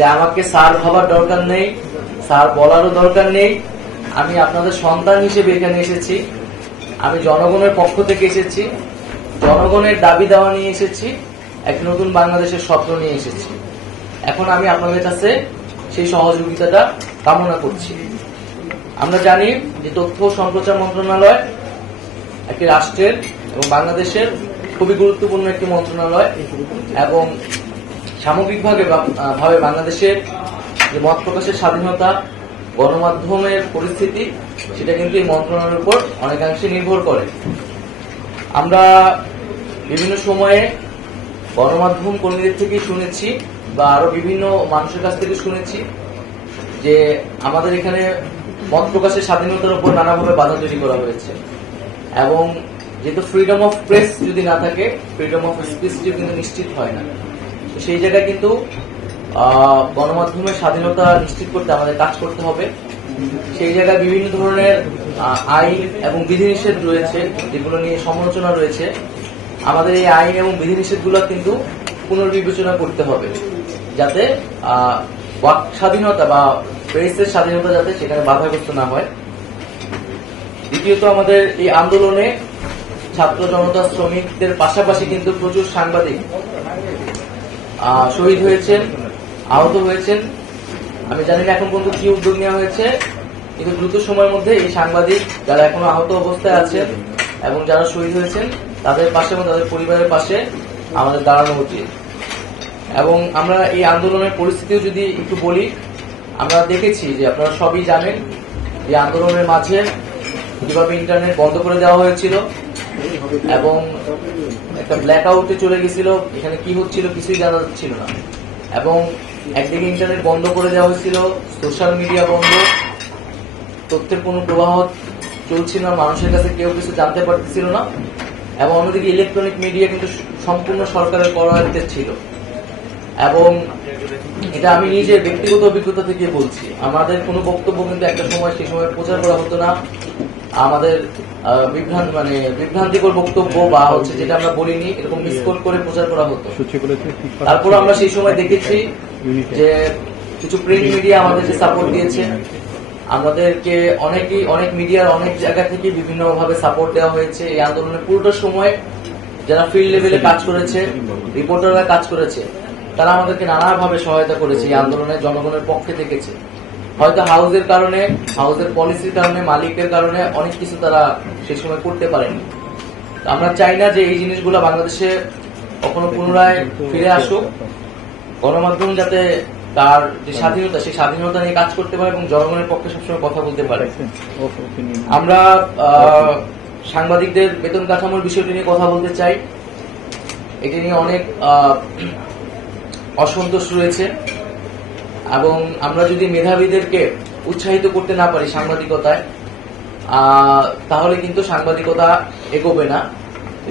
যে আমাকে স্যার ভাবার দরকার নেই, স্যার বলারও দরকার নেই। আমি আপনাদের সন্তান হিসেবে এখানে এসেছি, আমি জনগণের পক্ষ থেকে এসেছি, জনগণের দাবি দেওয়া নিয়ে এসেছি, এক নতুন বাংলাদেশের স্বপ্ন নিয়ে এসেছি। এখন আমি আপনাদের কাছে সেই সহযোগিতাটা কামনা করছি। আমরা জানি যে তথ্য ও সম্প্রচার মন্ত্রণালয় একটি রাষ্ট্রের এবং বাংলাদেশের খুবই গুরুত্বপূর্ণ একটি মন্ত্রণালয়, এবং সামগ্রিকভাবে বাংলাদেশের যে মত প্রকাশের স্বাধীনতা, গণমাধ্যমের পরিস্থিতি, সেটা কিন্তু এই মন্ত্রণালয়ের উপর অনেকাংশে নির্ভর করে। আমরা বিভিন্ন সময়ে গণমাধ্যম কর্মীদের থেকে শুনেছি বা আরো বিভিন্ন মানুষের কাছ থেকে শুনেছি যে আমাদের এখানে মত প্রকাশের স্বাধীনতার উপর নানাভাবে বাধা তৈরি করা হয়েছে, এবং যেহেতু ফ্রিডম অফ প্রেস যদি না থাকে, ফ্রিডম অফ স্পিচটি কিন্তু নিশ্চিত হয় না। সেই জায়গায় কিন্তু গণমাধ্যমের স্বাধীনতা নিশ্চিত করতে আমাদের কাজ করতে হবে। সেই জায়গায় বিভিন্ন ধরনের আইন এবং বিধিনিষেধ রয়েছে, যেগুলো নিয়ে সমালোচনা রয়েছে। আমাদের এই আইন এবং বিধিনিষেধগুলো কিন্তু পুনর্বিবেচনা করতে হবে, যাতে বাক স্বাধীনতা বা প্রেসের স্বাধীনতা যাতে সেখানে বাধাগ্রস্ত না হয়। দ্বিতীয়ত, আমাদের এই আন্দোলনে ছাত্র জনতা, শ্রমিকদের পাশাপাশি কিন্তু প্রচুর সাংবাদিক শহীদ হয়েছেন, আহত হয়েছেন। আমি জানি না এখন পর্যন্ত কি উদ্যোগ নেওয়া হয়েছে, কিন্তু দ্রুত সময়ের মধ্যে এই সাংবাদিক যারা এখনো আহত অবস্থায় আছেন এবং যারা শহীদ হয়েছেন তাদের পাশে এবং তাদের পরিবারের পাশে আমাদের দাঁড়ানো উচিত। এবং আমরা এই আন্দোলনের পরিস্থিতিও যদি একটু বলি, আমরা দেখেছি যে আপনারা সবই জানেন যে আন্দোলনের মাঝে কিভাবে ইন্টারনেট বন্ধ করে দেওয়া হয়েছিল এবং একটা ব্ল্যাক আউটে চলে গেছিল, এখানে কি হচ্ছিল কিছুই জানা যাচ্ছিল না। এবং একদিকে ইন্টারনেট বন্ধ করে দেওয়া হয়েছিল, সোশ্যাল মিডিয়া বন্ধ, তথ্যের কোনো প্রবাহ চলছিল না, মানুষের কাছে কেউ কিছু জানতে পারতেছিল না। এবং অন্যদিকে ইলেকট্রনিক মিডিয়া কিন্তু সম্পূর্ণ সরকারের করায়ত্তে ছিল। এবং এটা আমি নিজে ব্যক্তিগত অভিজ্ঞতা থেকে বলছি, আমাদের কোনো বক্তব্য কিন্তু একটা সময় সেই সময় প্রচার করা হতো না। আমাদের বিভ্রান্তিকর বক্তব্য বা হচ্ছে যেটা আমরা বলিনি এরকম মিসকোট করে প্রচার করা হতো। তারপর আমরা সেই সময় দেখেছি যে কিছু প্রিন্ট মিডিয়া আমাদেরকে সাপোর্ট দিয়েছে, আমাদেরকে অনেক মিডিয়ার অনেক জায়গা থেকে বিভিন্ন ভাবে সাপোর্ট দেওয়া হয়েছে। এই আন্দোলনের পুরোটা সময় যারা ফিল্ড লেভেলে কাজ করেছে, রিপোর্টাররা কাজ করেছে, তারা আমাদেরকে নানাভাবে সহায়তা করেছে। এই আন্দোলনে জনগণের পক্ষে থেকেছে। হয়তো হাউজের কারণে, হাউজের পলিসির কারণে, মালিকের কারণে অনেক কিছু তারা সেই সময় করতে পারেনি। আমরা চাই না যে এই জিনিসগুলো বাংলাদেশে কখনো পুনরায় ফিরে আসুক। গণমাধ্যম যাতে তার যে স্বাধীনতা, সেই স্বাধীনতা নিয়ে কাজ করতে পারে এবং জনগণের পক্ষে সবসময় কথা বলতে পারে। আমরা সাংবাদিকদের বেতন কাঠামোর বিষয়টি নিয়ে কথা বলতে চাই। এটি নিয়ে অনেক অসন্তোষ রয়েছে, এবং আমরা যদি মেধাবীদেরকে উৎসাহিত করতে না পারি সাংবাদিকতায়, তাহলে কিন্তু সাংবাদিকতা এগোবে না।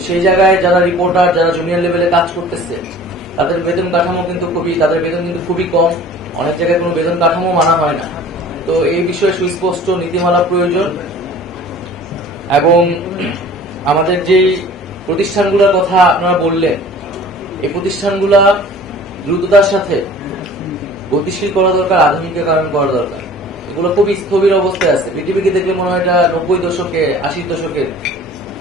সেই জায়গায় যারা রিপোর্টার, যারা জুনিয়র লেভেলে কাজ করতেছে, তাদের বেতন কাঠামো কিন্তু খুবই কম। অনেক জায়গায় কোনো বেতন কাঠামো মানা হয় না। তো এই বিষয়ে সুস্পষ্ট নীতিমালা প্রয়োজন। এবং আমাদের যে প্রতিষ্ঠানগুলোর কথা আপনারা বললেন, এই প্রতিষ্ঠানগুলা দ্রুততার সাথে গতিশীল করা দরকার, আধুনিকীকরণ করা দরকার। এগুলো খুবই স্থবির অবস্থায় আছে। বিটিভিকে দেখলে মনে হয় এটা 90 দশকে, 80 দশকের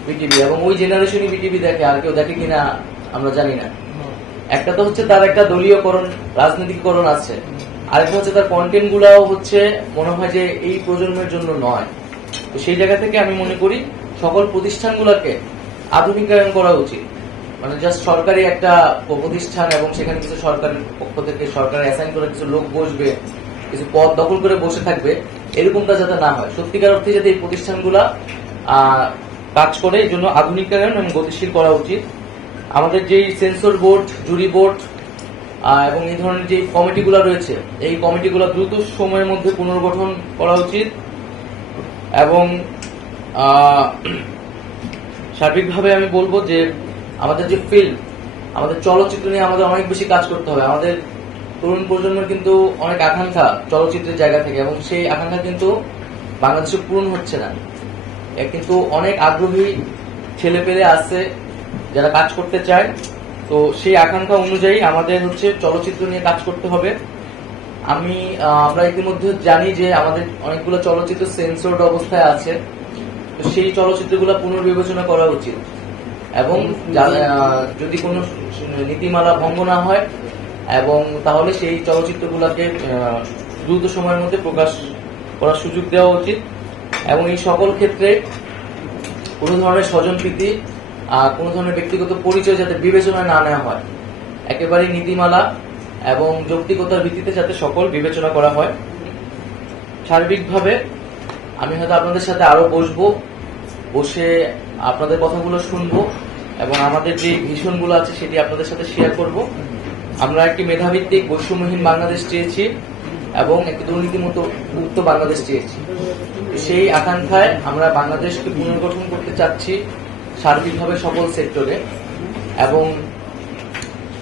বিটিভি, এবং ওই জেনারেশনই বিটিভি দেখে, আর কেউ দেখে কিনা আমরা জানি না। একটা তো হচ্ছে তার একটা দলীয়করণ, রাজনৈতিককরণ আছে, আরেকটা হচ্ছে তার কন্টেন্ট গুলাও হচ্ছে মনে হয় যে এই প্রজন্মের জন্য নয়। তো সেই জায়গা থেকে আমি মনে করি সকল প্রতিষ্ঠানগুলোকে আধুনিকায়ন করা উচিত। মানে জাস্ট সরকারি একটা প্রতিষ্ঠান এবং সেখানে কিছু সরকারের পক্ষ থেকে সরকার অ্যাসাইন করে কিছু লোক বসবে, কিছু পদ দখল করে বসে থাকবে, এরকমটা যাতে না হয়। সত্যিকার অর্থে যাতে এই প্রতিষ্ঠানগুলা কাজ করে, এই জন্য আধুনিকায়ন এবং গতিশীল করা উচিত। আমাদের যেই সেন্সর বোর্ড, জুরি বোর্ড এবং এই ধরনের যে কমিটিগুলো রয়েছে, এই কমিটিগুলো দ্রুত সময়ের মধ্যে পুনর্গঠন করা উচিত। এবং সার্বিকভাবে আমি বলবো যে আমাদের যে ফিল্ম, আমাদের চলচ্চিত্র নিয়ে আমাদের অনেক বেশি কাজ করতে হবে। আমাদের তরুণ প্রজন্মের কিন্তু অনেক আকাঙ্ক্ষা চলচ্চিত্রের জায়গা থেকে, এবং সেই আকাঙ্ক্ষা কিন্তু বাংলাদেশে পূরণ হচ্ছে না। কিন্তু অনেক আগ্রহী ছেলে পেলে আছে যারা কাজ করতে চায়। তো সেই আকাঙ্ক্ষা অনুযায়ী আমাদের হচ্ছে চলচ্চিত্র নিয়ে কাজ করতে হবে। আমরা ইতিমধ্যে জানি যে আমাদের অনেকগুলো চলচ্চিত্র সেন্সরড অবস্থায় আছে, তো সেই চলচ্চিত্রগুলো পুনর্বিবেচনা করা উচিত এবং যদি কোনো নীতিমালা ভঙ্গ না হয় এবং তাহলে সেই চলচ্চিত্রগুলোকে দ্রুত সময়ের মধ্যে প্রকাশ করার সুযোগ দেওয়া উচিত এবং এই সকল ক্ষেত্রে কোনো ধরনের স্বজনপ্রীতি কোনো ধরনের ব্যক্তিগত পরিচয় যাতে বিবেচনায় না নেওয়া হয়, একেবারে নীতিমালা এবং যৌক্তিকতার ভিত্তিতে যাতে সকল বিবেচনা করা হয়। সার্বিকভাবে আমি হয়তো আপনাদের সাথে আরো বসে আপনাদের কথাগুলো শুনবো এবং আমাদের যে ভিশনগুলো আছে সেটি আপনাদের সাথে শেয়ার করব। আমরা একটি মেধাভিত্তিক বৈষম্যহীন বাংলাদেশ চেয়েছি এবং একটি দুর্নীতিমুক্ত বাংলাদেশ চেয়েছি। সেই আকাঙ্ক্ষায় আমরা বাংলাদেশকে পুনর্গঠন করতে চাচ্ছি সার্বিকভাবে সকল সেক্টরে এবং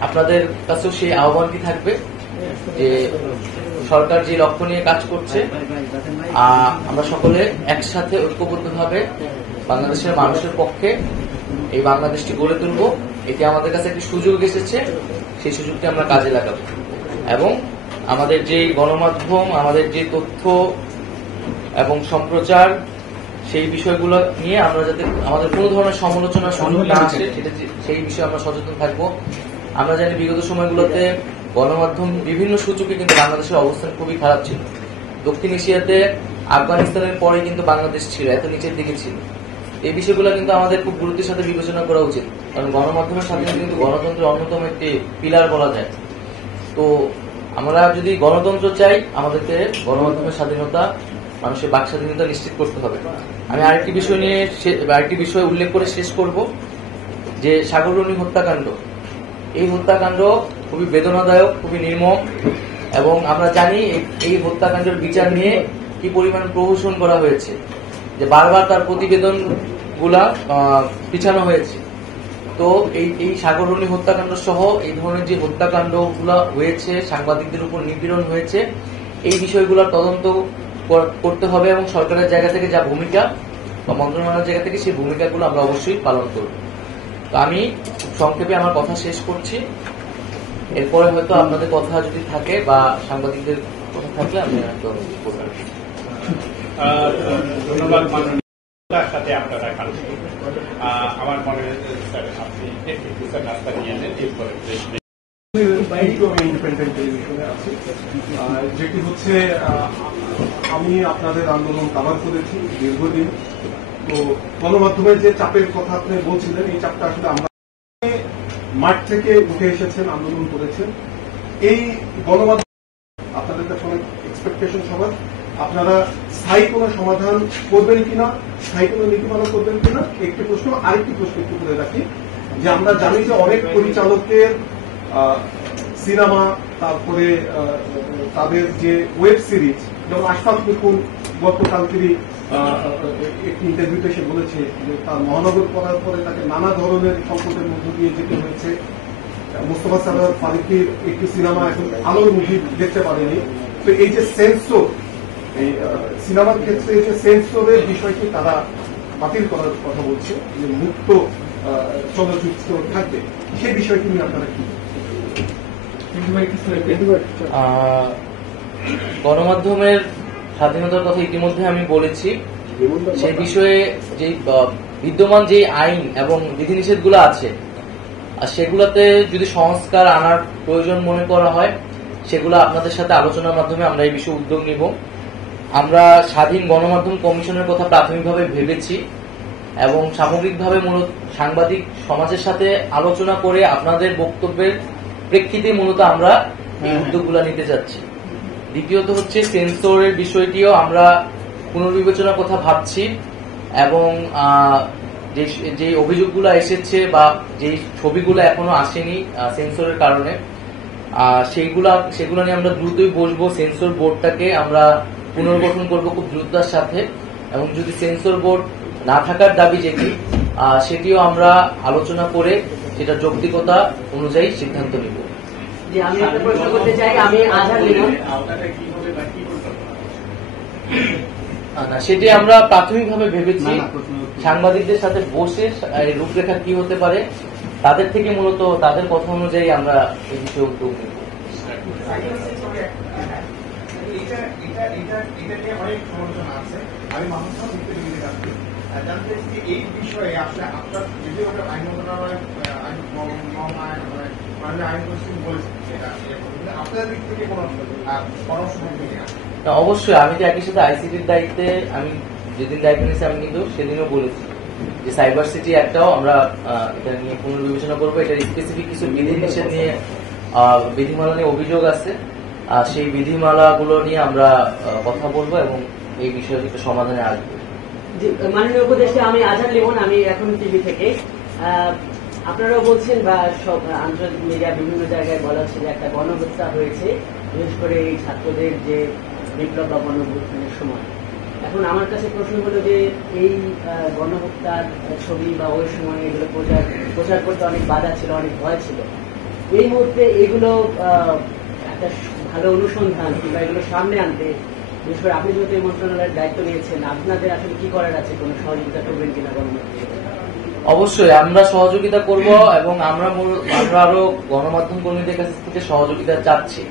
আপনাদের কাছেও সেই আহ্বানটি থাকবে যে সরকার যে লক্ষ্য নিয়ে কাজ করছে আমরা সকলে একসাথে ঐক্যবদ্ধভাবে বাংলাদেশের মানুষের পক্ষে এই বাংলাদেশটি গড়ে তুলব। এটি আমাদের কাছে একটি সুযোগ এসেছে, সেই সুযোগটি আমরা কাজে লাগাবো এবং আমাদের যে গণমাধ্যম, আমাদের যে তথ্য এবং সম্প্রচার, সেই বিষয়গুলো নিয়ে আমরা যাতে আমাদের কোনো ধরনের সমালোচনা সুযোগ না আসে সেই বিষয়ে আমরা সচেতন থাকবো। আমরা জানি বিগত সময়গুলোতে গণমাধ্যম বিভিন্ন সূচকে কিন্তু বাংলাদেশের অবস্থান খুবই খারাপ ছিল। দক্ষিণ এশিয়াতে আফগানিস্তানের পরে কিন্তু বাংলাদেশ ছিল, এত নিচের দিকে ছিল। এই বিষয়গুলো কিন্তু আমাদের খুব গুরুত্বের সাথে বিবেচনা করা উচিত, কারণ গণমাধ্যমের স্বাধীনতা কিন্তু গণতন্ত্রের অন্যতম একটি পিলার বলা যায়। তো আমরা যদি গণতন্ত্র চাই, আমাদেরকে গণমাধ্যমের স্বাধীনতা, মানুষের বাক স্বাধীনতা নিশ্চিত করতে হবে। আমি আরেকটি বিষয় উল্লেখ করে শেষ করব যে সাগররণী হত্যাকাণ্ড, এই হত্যাকাণ্ড খুবই বেদনাদায়ক, খুবই নির্মম এবং আমরা জানি এই হত্যাকাণ্ডের বিচার নিয়ে কি পরিমাণ প্রহসন করা হয়েছে, যে বারবার তার প্রতিবেদন গুলা পিছানো হয়েছে। তো এই সাগররণী হত্যাকাণ্ড সহ এই ধরনের যে হত্যাকাণ্ড গুলা হয়েছে, সাংবাদিকদের উপর নিপীড়ন হয়েছে, এই বিষয়গুলোর তদন্ত করতে হবে এবং সরকারের জায়গা থেকে যা ভূমিকা বা মন্ত্রণালয়ের জায়গা থেকে সেই ভূমিকাগুলো আমরা অবশ্যই পালন করব। তো আমি সংক্ষেপে আমার কথা শেষ করছি, এরপরে হয়তো আপনাদের কথা যদি থাকে বা সাংবাদিকদের কথা থাকলে আমি হয়তো বলতে। ধন্যবাদ মাননীয় সাথে আপনারা আমার মনে হয় আপনি নাস্তা নিয়ে আনেন, এরপরে ইন্ডিপেন্ডেন্ট টেলিভিশনে আছে, যেটি হচ্ছে আমি আপনাদের আন্দোলন কাভার করেছি দীর্ঘদিন। তো গণমাধ্যমের যে চাপের কথা আপনি বলছিলেন, এই চাপটা আসলে আমরা মাঠ থেকে উঠে এসেছেন, আন্দোলন করেছেন। এই গণমাধ্যম আপনাদের কাছে অনেক এক্সপেকটেশন সবার, আপনারা স্থায়ী কোনো সমাধান করবেন কিনা, স্থায়ী কোনো নীতিমালা করবেন কিনা। একটি প্রশ্ন, আরেকটি প্রশ্ন একটু করে রাখি যে আমরা জানি যে অনেক পরিচালকের সিনেমা, তারপরে তাদের যে ওয়েব সিরিজ, যেমন আশফাক মুকুল গতকালকেরই একটি ইন্টারভিউতে সে বলেছে যে তার মহানগর করার পরে তাকে নানা ধরনের সংকটের মধ্য দিয়ে যেতে হয়েছে। মোস্তফা সারোয়ার ফারুকীর একটি সিনেমা এখন আলোর মুখী দেখতে পারেনি। তো এই যে সেন্সর, এই সিনেমার ক্ষেত্রে যে সেন্সরের বিষয়টি তারা বাতিল করার কথা বলছে, যে মুক্ত চলচ্চিত্র থাকবে, সেই বিষয়টি নিয়ে আপনারা কি? গণমাধ্যমের স্বাধীনতার কথা ইতিমধ্যে আমি বলেছি। সেই বিষয়ে যে বিদ্যমান যে আইন এবং বিধিনিষেধগুলো আছে, আর সেগুলোতে যদি সংস্কার আনার প্রয়োজন মনে করা হয়, সেগুলো আপনাদের সাথে আলোচনার মাধ্যমে আমরা এই বিষয়ে উদ্যোগ নিব। আমরা স্বাধীন গণমাধ্যম কমিশনের কথা প্রাথমিকভাবে ভেবেছি এবং সামগ্রিকভাবে মূলত সাংবাদিক সমাজের সাথে আলোচনা করে আপনাদের বক্তব্যের প্রেক্ষিতে মূলত আমরা এই উদ্যোগগুলো নিতে যাচ্ছি। দ্বিতীয়ত হচ্ছে সেন্সরের বিষয়টিও আমরা পুনর্বিবেচনার কথা ভাবছি এবং যে অভিযোগগুলো এসেছে বা যে ছবিগুলো এখনো আসেনি সেন্সরের কারণে, সেগুলো নিয়ে আমরা দ্রুতই বসবো। সেন্সর বোর্ডটাকে আমরা পুনর্গঠন করবো খুব দ্রুততার সাথে এবং যদি সেন্সর বোর্ড না থাকার দাবি যেটি, সেটিও আমরা আলোচনা করে সেটা যৌক্তিকতা অনুযায়ী সিদ্ধান্ত নিব। আমি একটা প্রশ্ন করতে চাই, আমি আধার নিলাম, সেটি আমরা প্রাথমিকভাবে ভেবেছি সাংবাদিকদের সাথে বসে রূপরেখা কি হতে পারে, তাদের থেকে মূলত তাদের কথা অনুযায়ী আমরা এই বিষয়ে উদ্যোগ নেব। এটা এটা এটা এটা নিয়ে অনেক সমালোচনা আছে। আমি মাহমুদ খান বিক্রি কাছে জানতে চাইছি যে এই বিষয়ে আসলে আপনার যদিও ওটা আইন মন্ত্রণালয় মাননীয় আইন পরিস্থিতি বলেছে সেটা আপনাদের দিক থেকে কোনো পরামর্শ দিতে কিনা? অবশ্যই আমি যে একই সাথে আইসিটির দায়িত্বে আমি যেদিন দায়িত্ব নিয়েছি আমি কিন্তু সেদিনও বলেছি যে সাইবার সিটি একটাও আমরা এটা নিয়ে পুনর্বিবেচনা করবো। এটা স্পেসিফিক কিছু বিধিনিষেধ নিয়ে বিধিমালা নিয়ে অভিযোগ আছে, সেই বিধিমালাগুলো নিয়ে আমরা কথা বলবো এবং এই বিষয়ে একটা সমাধানে আসবো। মাননীয় উপদেষ্টা, আমি আজহার লিমন, আমি এখন টিভি থেকে। আপনারাও বলছেন বা সব আন্তর্জাতিক মিডিয়া বিভিন্ন জায়গায় বলা হচ্ছে যে একটা গণহত্যা হয়েছে, বিশেষ করে এই ছাত্রদের যে বিপ্লব বা গণঅভ্যুত্থানের সময়। এখন আমার কাছে প্রশ্ন হলো যে এই গণহত্যার ছবি বা ওই সময় এগুলো প্রচার করতে অনেক বাধা ছিল, অনেক ভয় ছিল। এই মুহূর্তে এগুলো একটা ভালো অনুসন্ধান কিংবা এগুলো সামনে আনতে, বিশেষ করে আপনি যেহেতু এই মন্ত্রণালয়ের দায়িত্ব নিয়েছেন, আপনাদের আসলে কি করার আছে? কোনো সহযোগিতা করবেন কিনা গণমাধ্যমে? অবশ্যই আমরা সহযোগিতা করব এবং আমরা আরো গণমাধ্যম কর্মীদের কাছ থেকে সহযোগিতা চাচ্ছি।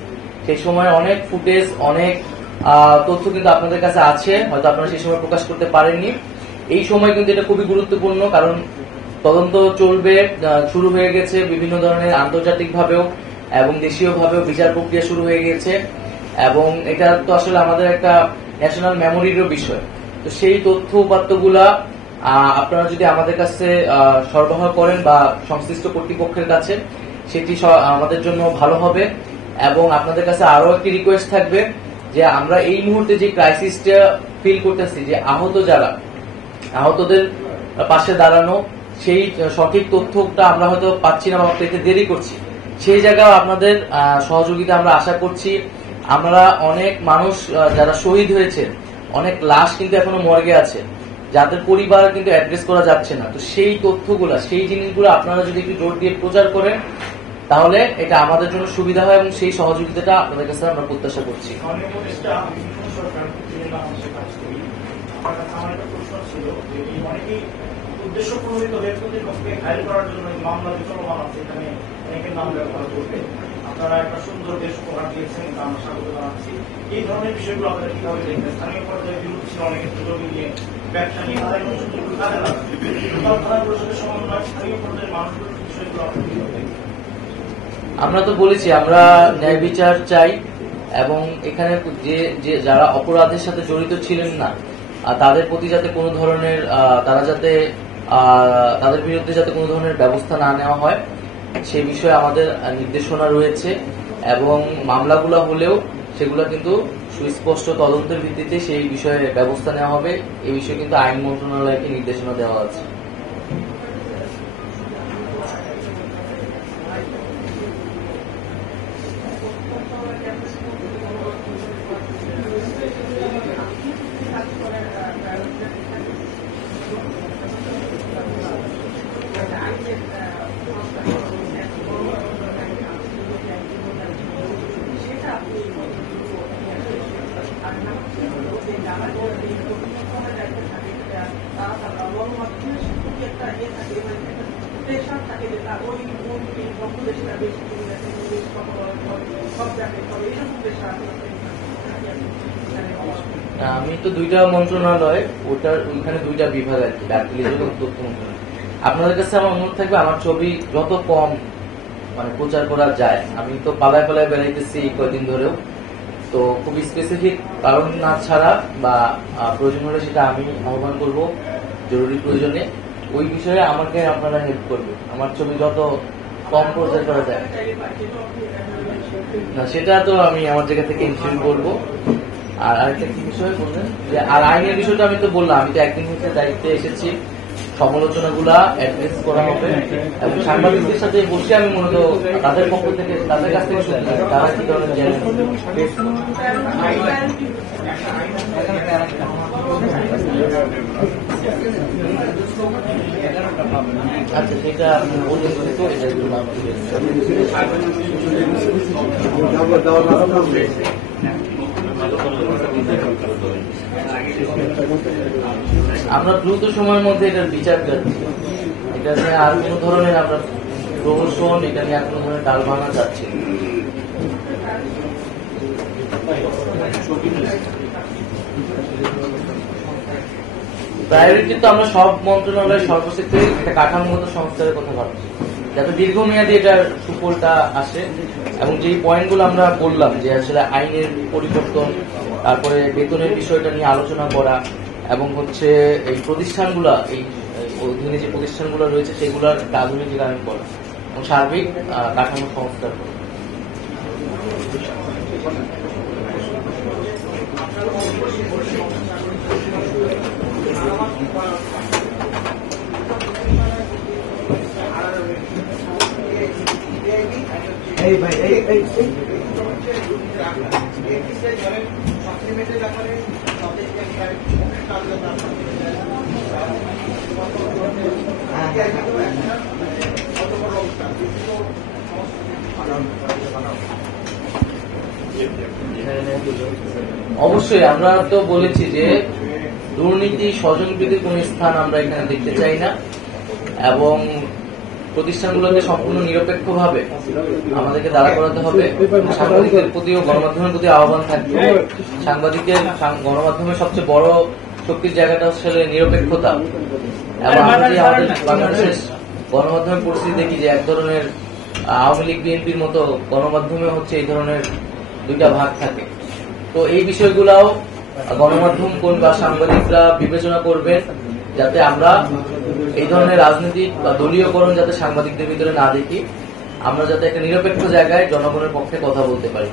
সেই সময় অনেক ফুটেজ, অনেক তথ্য কিন্তু আপনাদের কাছে আছে, হয়তো আপনারা সেই সময় প্রকাশ করতে পারেননি। এই সময় কিন্তু এটা খুবই গুরুত্বপূর্ণ, কারণ তদন্ত চলবে, শুরু হয়ে গেছে বিভিন্ন ধরনের আন্তর্জাতিক ভাবেও এবং দেশীয় ভাবেও বিচার প্রক্রিয়া শুরু হয়ে গেছে এবং এটা তো আসলে আমাদের একটা ন্যাশনাল মেমোরিরও বিষয়। তো সেই তথ্য উপাত্তগুলা আপনারা যদি আমাদের কাছে সরবরাহ করেন বা সংশ্লিষ্ট কর্তৃপক্ষের কাছে, সেটি আমাদের জন্য ভালো হবে। এবং আপনাদের কাছে আরো একটি রিকোয়েস্ট থাকবে যে আমরা এই মুহূর্তে যে ক্রাইসিসটা ফিল করতেছি, যে আহতদের পাশে দাঁড়ানো, সেই সঠিক তথ্যটা আমরা হয়তো পাচ্ছি না বা পেতে দেরি করছি, সেই জায়গায় আপনাদের সহযোগিতা আমরা আশা করছি। আমরা অনেক মানুষ যারা শহীদ হয়েছে, অনেক লাশ কিন্তু এখনো মর্গে আছে, যাদের পরিবার কিন্তু অ্যাড্রেস করা যাচ্ছে না। তো সেই তথ্যগুলা, সেই জিনিসগুলো আপনারা যদি একটু জোর দিয়ে প্রচার করেন, তাহলে এটা আমাদের জন্য সুবিধা হয় এবং সেই সহযোগিতাটা আপনাদের কাছে আমরা প্রত্যাশা করছি। উদ্দেশ্য প্রণোদিত হয়ে ফাইল করার জন্য মামলা চলমান আছে, এখানে অনেকের নাম ব্যবহার করবে। আপনারা একটা সুন্দর দেশ উপহার দিয়েছেন, আমরা স্বাগত জানাচ্ছি। এই ধরনের বিষয়গুলো আপনারা কিভাবে দেখবেন? স্থানীয় পর্যায়ে বিরোধ ছিল অনেকের সুযোগ নিয়ে, ব্যবসা নিয়ে তাদের সুযোগগুলো কাজে লাগবে। থানা পরিষদের সমন্বয় স্থানীয় পর্যায়ের মানুষগুলোর বিষয়গুলো আপনারা কিভাবে দেখবেন? আমরা তো বলেছি আমরা ন্যায় বিচার চাই এবং এখানে যে যারা অপরাধের সাথে জড়িত ছিলেন না, তাদের প্রতি যাতে কোনো ধরনের তাদের বিরুদ্ধে যাতে কোনো ধরনের ব্যবস্থা না নেওয়া হয়, সে বিষয়ে আমাদের নির্দেশনা রয়েছে। এবং মামলাগুলো হলেও সেগুলো কিন্তু সুস্পষ্ট তদন্তের ভিত্তিতে সেই বিষয়ে ব্যবস্থা নেওয়া হবে। এই বিষয়ে কিন্তু আইন মন্ত্রণালয়কে নির্দেশনা দেওয়া আছে। আমি তো দুইটা মন্ত্রণালয়, ওইখানে দুইটা বিভাগ আর কি, ডাকলিজ এবং তথ্য মন্ত্রণালয়। আপনাদের কাছে আমার অনুরোধ থাকবে আমার ছবি যত কম প্রচার করা যায়। আমি তো পালায় পালায় বেড়াইতেছি কয়েকদিন ধরেও, তো খুবই স্পেসিফিক কারণ না ছাড়া বা প্রয়োজন হলে সেটা আমি আহ্বান করব জরুরি প্রয়োজনে, ওই বিষয়ে আমাকে আপনারা হেল্প করবে। আমার ছবি যত কম প্রচার করা যায় না, সেটা তো আমি আমার জায়গা থেকে ইনশিওর করবো। আর আরেকটা কি বিষয় বললেন যে আর আইনের বিষয়টা আমি তো বললাম, আমি তো একদিন হচ্ছে দায়িত্বে এসেছি, সমালোচনাগুলা অ্যাড্রেস করা হবে এবং সাংবাদিকদের সাথে বসে আমি মূলত তাদের পক্ষ থেকে, তাদের কাছ থেকে শুনতে চাই তারা কি ধরনের চ্যালেঞ্জ। আচ্ছা, সেটা আপনি বললেন তো এটা আমরা দ্রুত সময়ের মধ্যে এটার বিচার চাচ্ছি। এটা নিয়ে আর কোন ধরনের আমরা প্রহসন, এটা নিয়ে আর কোন ধরনের ডাল ভাঙা যাচ্ছে। প্রায়োরিটি তো আমরা সব মন্ত্রণালয়ের সর্বক্ষেত্রে একটা কাঠামোগত সংস্কারের কথা ভাবছি, যাতে দীর্ঘমেয়াদী এটার সুফলটা আসে। এবং যেই পয়েন্টগুলো আমরা বললাম যে আসলে আইনের পরিবর্তন, তারপরে বেতনের বিষয়টা নিয়ে আলোচনা করা, এবং হচ্ছে এই প্রতিষ্ঠানগুলা, এই অধীনে যে প্রতিষ্ঠানগুলো রয়েছে সেগুলোর একটা আধুনিকীকরণ করা এবং সার্বিক কাঠামো সংস্কার করা। অবশ্যই আমরা তো বলেছি যে দুর্নীতি স্বজনপ্রীতির কোন স্থান আমরা এখানে দেখতে চাই না, এবং প্রতিষ্ঠানগুলোকে সম্পূর্ণ নিরপেক্ষভাবে আমাদেরকে দাঁড়া করাতে হবে। সাংবাদিকদের প্রতিও গণমাধ্যমের প্রতি আহ্বান থাকবে, গণমাধ্যমের সবচেয়ে বড় শক্তির জায়গাটা হচ্ছে নিরপেক্ষতা। এবং আমরা যদি আমাদের বাংলাদেশের গণমাধ্যমের পরিস্থিতি দেখি যে এক ধরনের আওয়ামী লীগ বিএনপির মতো গণমাধ্যমে হচ্ছে এই ধরনের দুইটা ভাগ থাকে। তো এই বিষয়গুলাও গণমাধ্যম কোন বা সাংবাদিকরা বিবেচনা করবেন, যাতে আমরা এই ধরনের রাজনৈতিক বা দলীয়করণ যাতে সাংবাদিকদের ভিতরে না দেখি, আমরা যাতে একটা নিরপেক্ষ জায়গায় জনগণের পক্ষে কথা বলতে পারি।